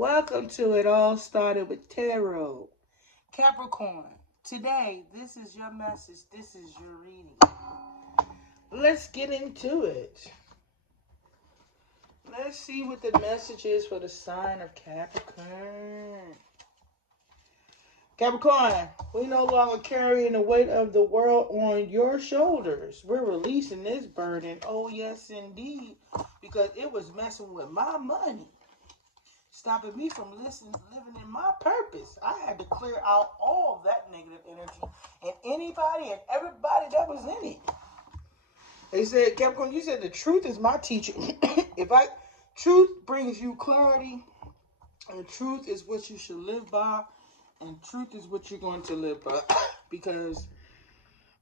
Welcome to It All Started with Tarot. Capricorn, today, this is your message. This is your reading. Let's get into it. Let's see what the message is for the sign of Capricorn. Capricorn, we no longer carrying the weight of the world on your shoulders. We're releasing this burden. Oh, yes, indeed. Because it was messing with my money. Stopping me from living in my purpose. I had to clear out all that negative energy and anybody and everybody that was in it. They said, Capricorn, you said the truth is my teacher. Truth brings you clarity, and truth is what you should live by, and truth is what you're going to live by. Because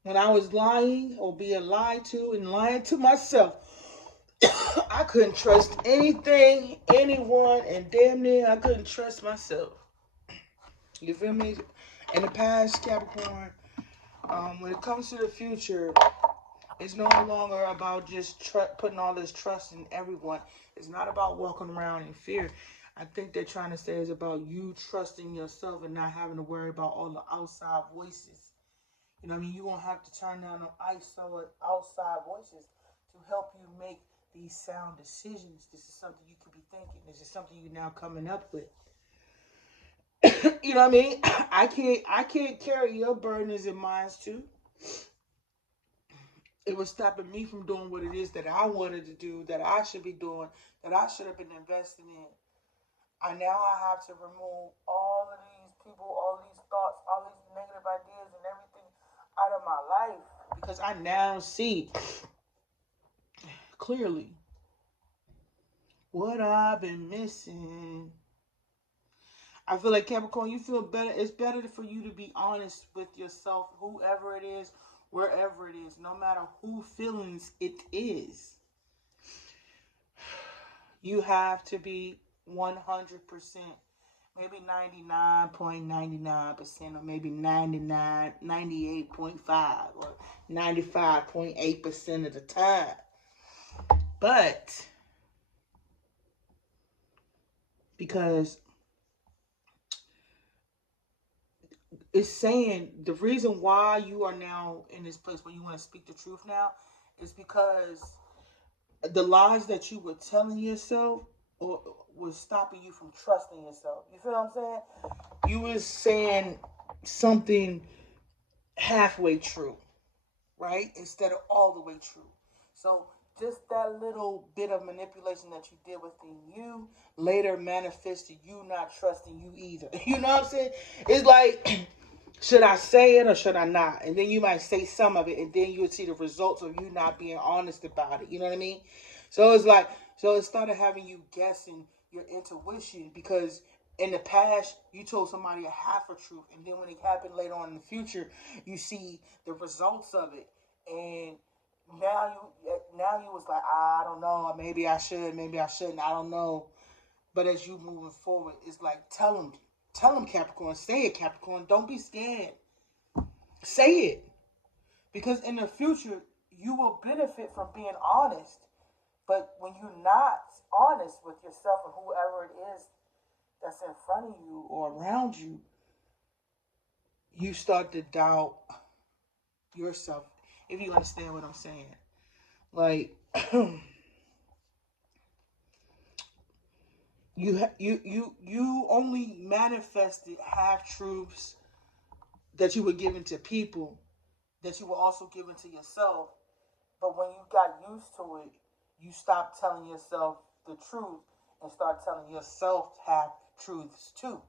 when I was lying or being lied to and lying to myself, I couldn't trust anything, anyone, and damn near I couldn't trust myself. You feel me? In the past, Capricorn, when it comes to the future, it's no longer about just putting all this trust in everyone. It's not about walking around in fear. I think they're trying to say it's about you trusting yourself and not having to worry about all the outside voices. You know what I mean? You're going to have to turn down the outside voices to help you make these sound decisions. This is something you could be thinking. This is something you're now coming up with. You know what I mean? I can't carry your burdens and mine too. It was stopping me from doing what it is that I wanted to do, that I should be doing, that I should have been investing in. I have to remove all of these people, all these thoughts, all these negative ideas and everything out of my life. Because I now see clearly what I've been missing. I feel like Capricorn, you feel better. It's better for you to be honest with yourself, whoever it is, wherever it is, no matter who feelings it is. You have to be 100%, maybe 99.99%, or maybe 98.5 or 95.8% of the time. But because it's saying the reason why you are now in this place where you want to speak the truth now is because the lies that you were telling yourself or was stopping you from trusting yourself. You feel what I'm saying? You was saying something halfway true, right? Instead of all the way true. So just that little bit of manipulation that you did within you later manifested you not trusting you either. You know what I'm saying? It's like, should I say it or should I not? And then you might say some of it, and then you would see the results of you not being honest about it. You know what I mean? So it's like, so it started having you guessing your intuition, because in the past you told somebody a half a truth, and then when it happened later on in the future, you see the results of it, and now you was like, I don't know, maybe I should, maybe I shouldn't, I don't know. But as you moving forward, it's like, tell them Capricorn, say it, Capricorn, don't be scared, say it, because in the future you will benefit from being honest. But when you're not honest with yourself and whoever it is that's in front of you or around you, you start to doubt yourself, if you understand what I'm saying. Like, you only manifested half truths that you were giving to people, that you were also giving to yourself. But when you got used to it, you stopped telling yourself the truth and start telling yourself half truths too.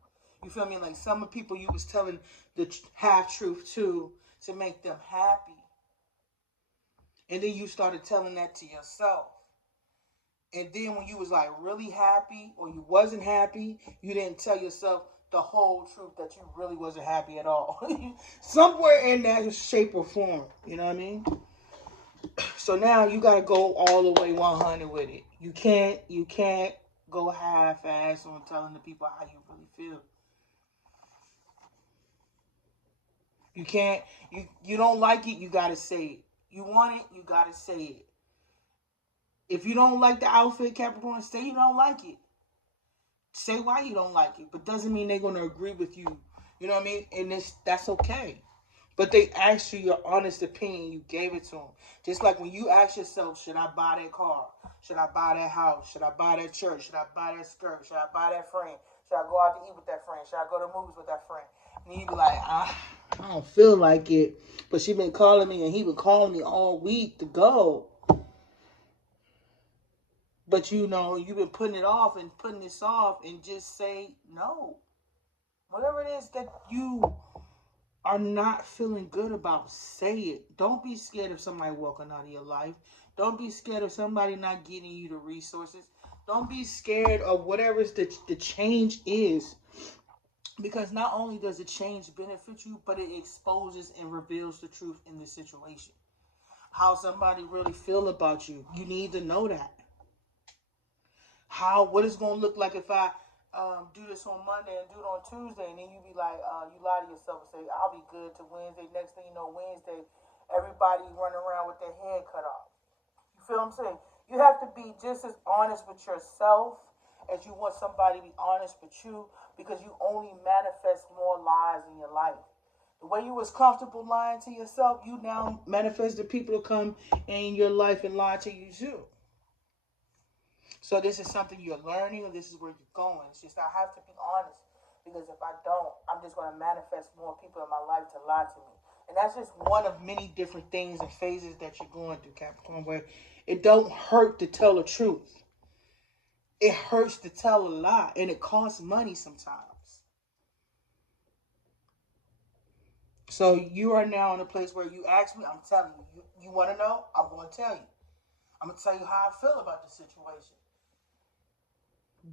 You feel me? Like some of the people you was telling the half truth to make them happy. And then you started telling that to yourself. And then when you was like really happy or you wasn't happy, you didn't tell yourself the whole truth that you really wasn't happy at all. Somewhere in that shape or form. You know what I mean? So now you gotta go all the way 100 with it. You can't go half-ass on telling the people how you really feel. You can't. You don't like it, you gotta say it. You want it, you gotta say it. If you don't like the outfit, Capricorn, say you don't like it. Say why you don't like it, but doesn't mean they're gonna agree with you. You know what I mean? And that's okay. But they asked you your honest opinion. You gave it to them. Just like when you ask yourself, should I buy that car? Should I buy that house? Should I buy that church? Should I buy that skirt? Should I buy that friend? Should I go out to eat with that friend? Should I go to movies with that friend? And you be like, I don't feel like it. But she been calling me and he been calling me all week to go. But you know, you've been putting it off and putting this off, and just say no. Whatever it is that you are not feeling good about, say it. Don't be scared of somebody walking out of your life. Don't be scared of somebody not giving you the resources. Don't be scared of whatever the change is. Because not only does the change benefit you, but it exposes and reveals the truth in the situation. How somebody really feel about you. You need to know that. What it's going to look like if I do this on Monday and do it on Tuesday, and then you be like, you lie to yourself and say, I'll be good to Wednesday. Next thing you know, Wednesday, everybody running around with their head cut off. You feel what I'm saying? You have to be just as honest with yourself as you want somebody to be honest with you, because you only manifest more lies in your life. The way you was comfortable lying to yourself, you now manifest the people to come in your life and lie to you too. So this is something you're learning, or this is where you're going. It's just I have to be honest, because if I don't, I'm just going to manifest more people in my life to lie to me. And that's just one of many different things and phases that you're going through, Capricorn, where it don't hurt to tell the truth. It hurts to tell a lie, and it costs money sometimes. So you are now in a place where you ask me, I'm telling you. You want to know? I'm going to tell you. I'm going to tell you how I feel about the situation.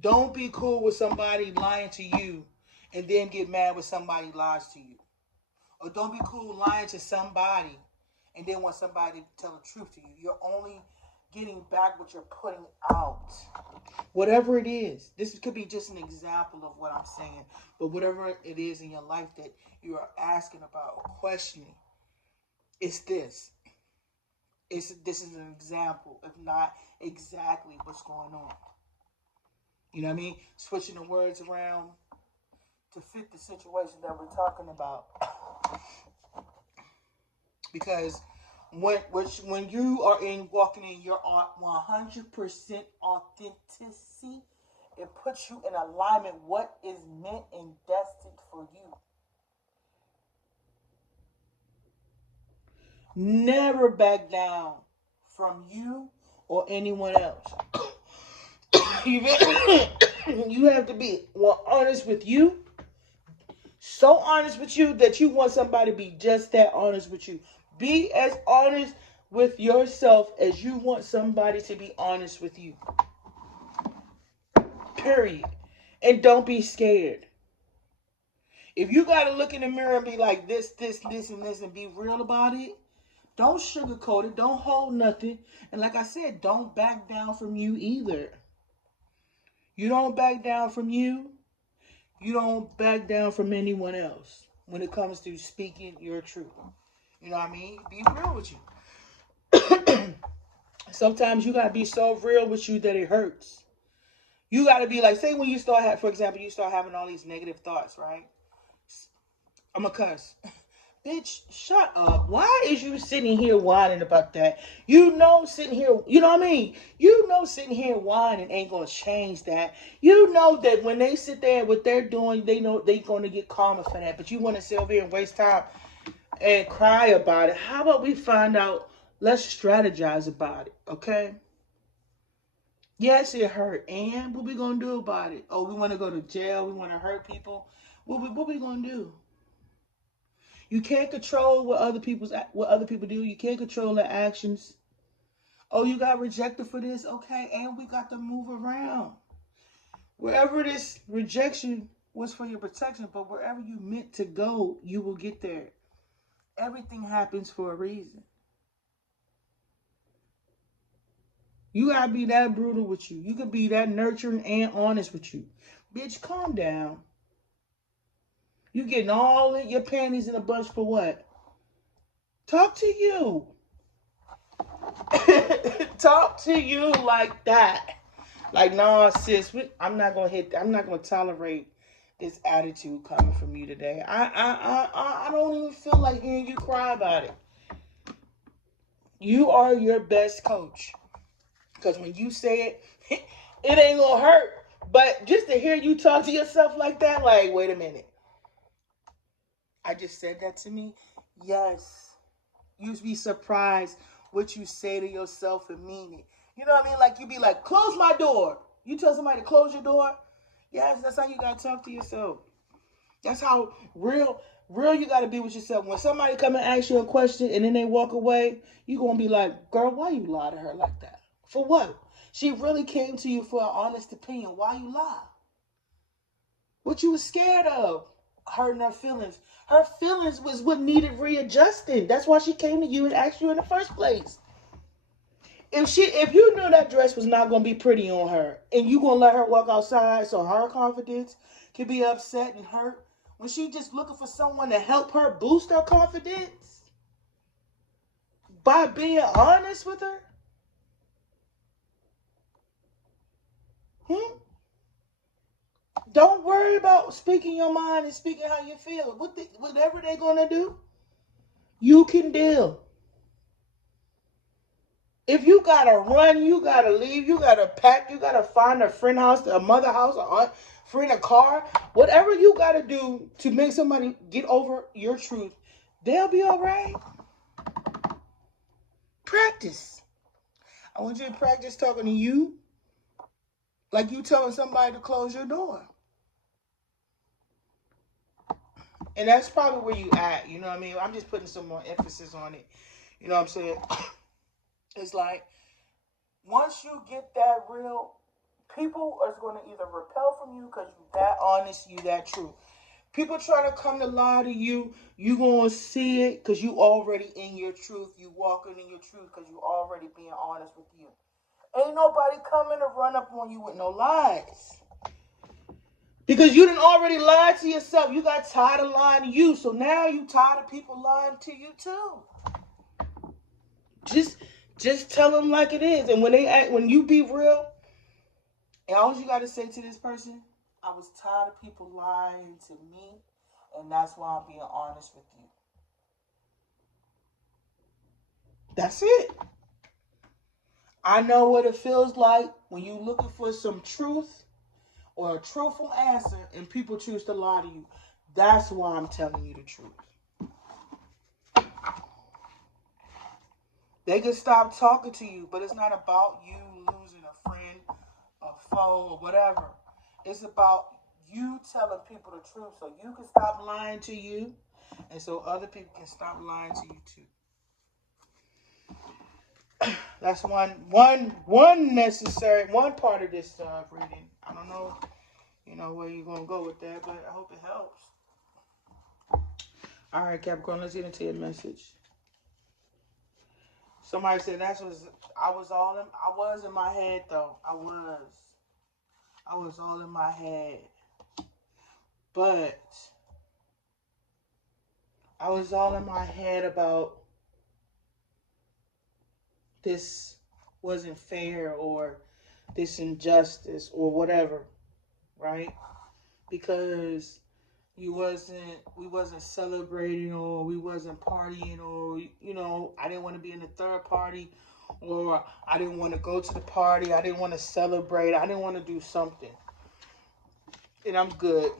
Don't be cool with somebody lying to you and then get mad when somebody lies to you. Or don't be cool lying to somebody and then want somebody to tell the truth to you. You're only getting back what you're putting out. Whatever it is. This could be just an example of what I'm saying. But whatever it is in your life that you are asking about or questioning, it's this. This is an example, if not exactly what's going on. You know what I mean? Switching the words around to fit the situation that we're talking about. Because when you are walking in your 100% authenticity, it puts you in alignment with what is meant and destined for you. Never back down from you or anyone else. You have to be honest with you. So honest with you that you want somebody to be just that honest with you. Be as honest with yourself as you want somebody to be honest with you. Period. And don't be scared. If you got to look in the mirror and be like this, and this, and be real about it, don't sugarcoat it. Don't hold nothing. And like I said, don't back down from you either. You don't back down from you. You don't back down from anyone else when it comes to speaking your truth. You know what I mean? Be real with you. Sometimes you got to be so real with you that it hurts. You got to be like, say when you start having, for example, you start having all these negative thoughts, right? I'm a cuss. Bitch, shut up. Why is you sitting here whining about that? You know sitting here, you know what I mean? You know sitting here whining ain't going to change that. You know that when they sit there, what they're doing, they know they're going to get karma for that. But you want to sit over here and waste time and cry about it. How about we find out, let's strategize about it, okay? Yes, it hurt. And what we going to do about it? Oh, we want to go to jail. We want to hurt people. What we going to do? You can't control what other people do. You can't control their actions. Oh, you got rejected for this? Okay, and we got to move around. Wherever this rejection was for your protection, but wherever you meant to go, you will get there. Everything happens for a reason. You gotta be that brutal with you. You could be that nurturing and honest with you. Bitch, calm down. You getting all in your panties in a bunch for what? Talk to you. Talk to you like that. Like, no, sis, I'm not gonna tolerate this attitude coming from you today. I don't even feel like hearing you cry about it. You are your best coach. Because when you say it, it ain't gonna hurt. But just to hear you talk to yourself like that, like, wait a minute. I just said that to me. Yes. You'd be surprised what you say to yourself and mean it. You know what I mean? Like, you be like, close my door. You tell somebody to close your door. Yes, that's how you gotta talk to yourself. That's how real you gotta be with yourself. When somebody come and ask you a question and then they walk away, you gonna be like, girl, why you lie to her like that? For what? She really came to you for an honest opinion. Why you lie? What you was scared of? Hurting her feelings. Her feelings was what needed readjusting. That's why she came to you and asked you in the first place. If you knew that dress was not gonna be pretty on her, and you gonna let her walk outside so her confidence can be upset and hurt, when she just looking for someone to help her boost her confidence by being honest with her, don't worry about speaking your mind and speaking how you feel. Whatever they're gonna do, you can deal. If you gotta run, you gotta leave, you gotta pack, you gotta find a friend house, a mother house, a aunt, friend, a car, whatever you gotta do to make somebody get over your truth, they'll be all right. Practice. I want you to practice talking to you like you telling somebody to close your door. And that's probably where you at, you know what I mean? I'm just putting some more emphasis on it. You know what I'm saying? It's like, once you get that real, people are going to either repel from you because you that honest, you that true. People trying to come to lie to you, you going to see it because you already in your truth. You walking in your truth because you already being honest with you. Ain't nobody coming to run up on you with no lies. Because you didn't already lie to yourself. You got tired of lying to you. So now you tired of people lying to you too. Just tell them like it is. And when you be real, and all you got to say to this person, I was tired of people lying to me, and that's why I'm being honest with you. That's it. I know what it feels like when you're looking for some truth or a truthful answer and people choose to lie to you. That's why I'm telling you the truth. They can stop talking to you, but it's not about you losing a friend, a foe, or whatever. It's about you telling people the truth so you can stop lying to you and so other people can stop lying to you too. That's one necessary one part of this reading. I don't know, where you're gonna go with that, but I hope it helps. All right, Capricorn, let's get into your message. Somebody said I was in my head though. I was all in my head. But I was all in my head about this wasn't fair or this injustice or whatever, right? Because we wasn't celebrating or we wasn't partying or I didn't want to be in the third party or I didn't want to go to the party, I didn't want to celebrate, I didn't want to do something. And I'm good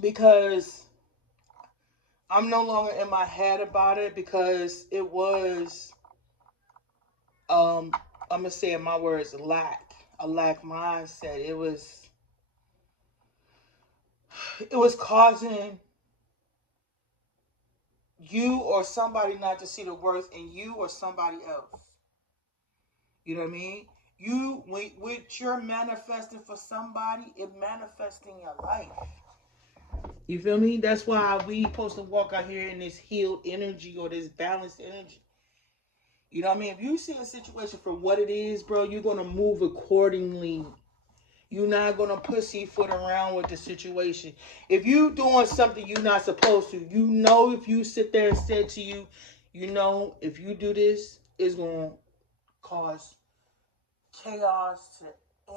because I'm no longer in my head about it because it was I'm gonna say in my words, a lack mindset. It was causing you or somebody not to see the worth in you or somebody else. You know what I mean? What you're manifesting for somebody, it manifests in your life. You feel me? That's why we supposed to walk out here in this healed energy or this balanced energy. You know what I mean? If you see a situation for what it is, bro, you're going to move accordingly. You're not going to pussyfoot around with the situation. If you doing something you're not supposed to, if you sit there and said to you, if you do this, it's going to cause chaos to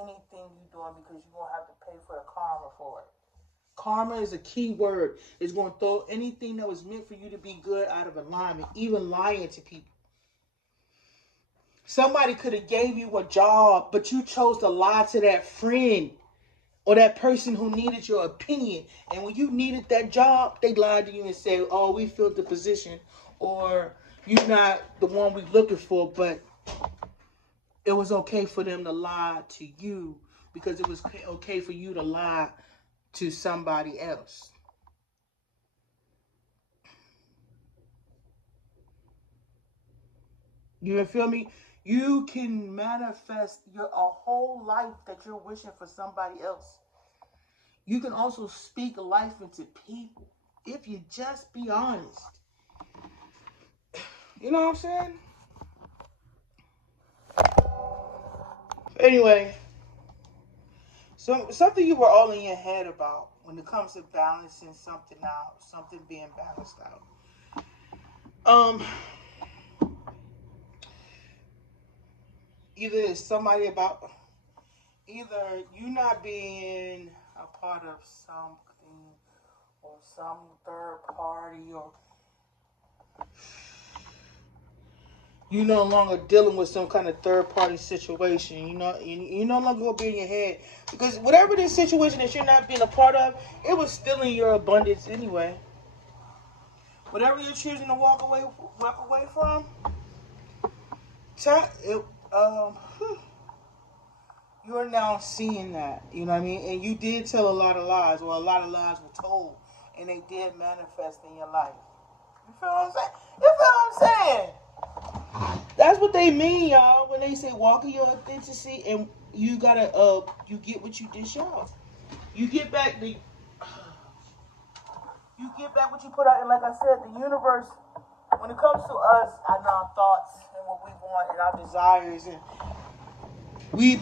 anything you're doing because you're going to have to pay for the karma for it. Karma is a key word. It's going to throw anything that was meant for you to be good out of alignment, even lying to people. Somebody could have gave you a job, but you chose to lie to that friend or that person who needed your opinion. And when you needed that job, they lied to you and said, oh, we filled the position, or you're not the one we're looking for. But it was okay for them to lie to you because it was okay for you to lie to somebody else. You feel me? You can manifest a whole life that you're wishing for somebody else. You can also speak life into people if you just be honest. You know what I'm saying? Anyway, so something you were all in your head about when it comes to balancing something out, something being balanced out. Either it's somebody about, either you not being a part of something or some third party, or you no longer dealing with some kind of third party situation. You no longer gonna be in your head because whatever this situation that you're not being a part of, it was still in your abundance anyway. Whatever you're choosing to walk away from, you are now seeing that. You know what I mean? And you did tell a lot of lies, or a lot of lies were told, and they did manifest in your life. You feel what I'm saying? You feel what I'm saying? That's what they mean, y'all, when they say walk in your authenticity, and you gotta you get what you dish out. You get back what you put out. And like I said, the universe, when it comes to us and our thoughts and what we want and our desires, and we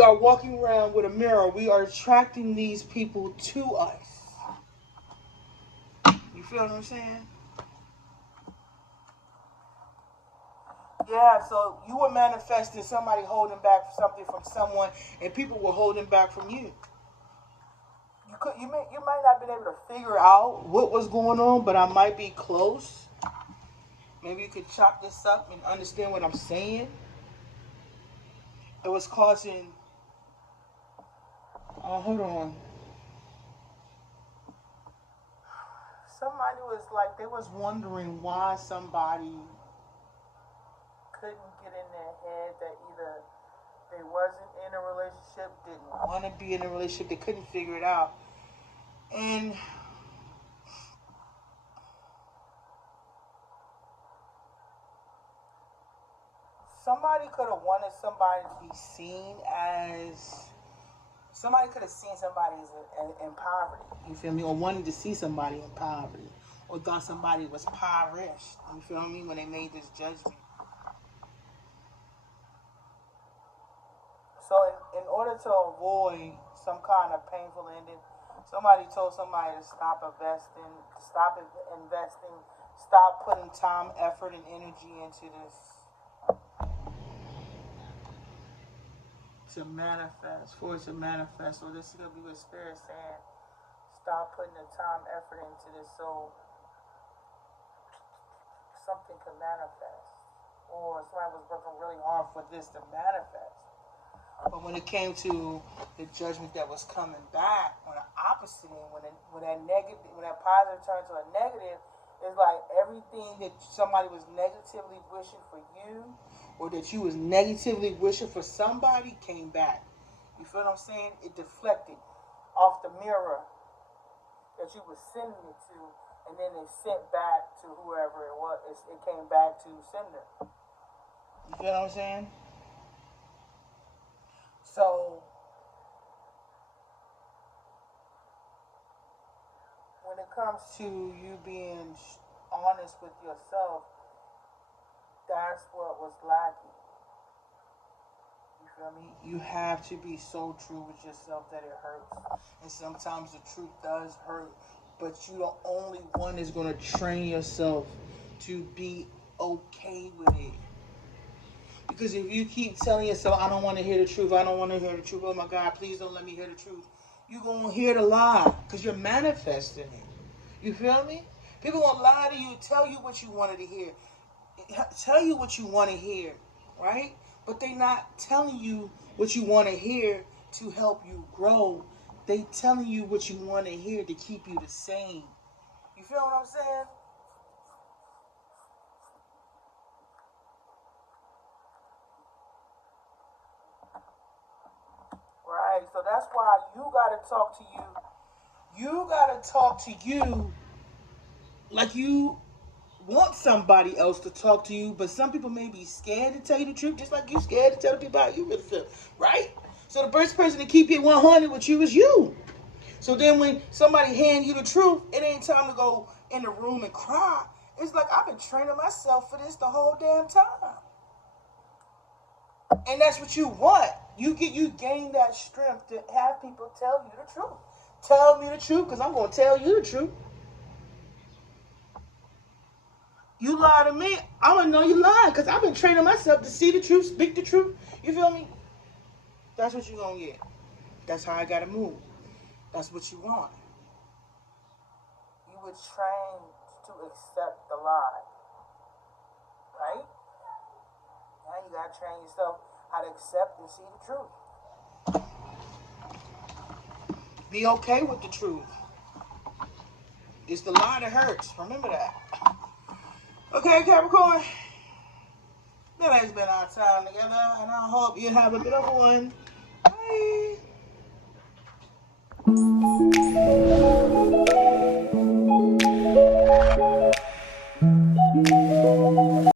are walking around with a mirror. We are attracting these people to us. You feel what I'm saying? Yeah, so you were manifesting somebody holding back something from someone, and people were holding back from you. You might not have been able to figure out what was going on, but I might be close. Maybe you could chop this up and understand what I'm saying. It was causing. Oh, hold on. Somebody was like, they was wondering why somebody couldn't get in their head that either they wasn't in a relationship, didn't want to be in a relationship, they couldn't figure it out. And somebody could have wanted somebody to be seen as, somebody could have seen somebody as in poverty, you feel me? Or wanted to see somebody in poverty. Or thought somebody was impoverished, you feel me, when they made this judgment. So in order to avoid some kind of painful ending, somebody told somebody to stop investing, stop putting time, effort, and energy into this to manifest, for it to manifest. So this is going to be what Spirit saying. Stop putting the time, effort into this so something can manifest. Or somebody was working really hard for this to manifest. But when it came to the judgment that was coming back on the opposite end, when that positive turned to a negative, it's like everything that somebody was negatively wishing for you, or that you was negatively wishing for somebody, came back. You feel what I'm saying? It deflected off the mirror that you were sending it to, and then it sent back to whoever it was. It came back to sender. You feel what I'm saying? So when it comes to you being honest with yourself, that's what was lacking. You feel me? You have to be so true with yourself that it hurts. And sometimes the truth does hurt, but you're the only one that's going to train yourself to be okay with it. Because if you keep telling yourself, I don't want to hear the truth, I don't want to hear the truth, oh my God, please don't let me hear the truth, you're going to hear the lie because you're manifesting it. You feel me? People going to lie to you, tell you what you wanted to hear, tell you what you want to hear, right? But they not telling you what you want to hear to help you grow. They telling you what you want to hear to keep you the same. You feel what I'm saying? Right. So that's why you got to talk to you. You got to talk to you like you want somebody else to talk to you, but some people may be scared to tell you the truth, just like you scared to tell people how you really feel, right? So the first person to keep it 100 with you is you. So then when somebody hand you the truth, it ain't time to go in the room and cry. It's like, I've been training myself for this the whole damn time. And that's what you want. You gain that strength to have people tell you the truth. Tell me the truth, because I'm going to tell you the truth. You lie to me, I'm going to know you lying, because I've been training myself to see the truth, speak the truth. You feel me? That's what you're going to get. That's how I got to move. That's what you want. You were trained to accept the lie. Right? Now you got to train yourself how to accept and see the truth. Be okay with the truth. It's the lie that hurts. Remember that. Okay, Capricorn. That has been our time together, and I hope you have a beautiful one. Bye.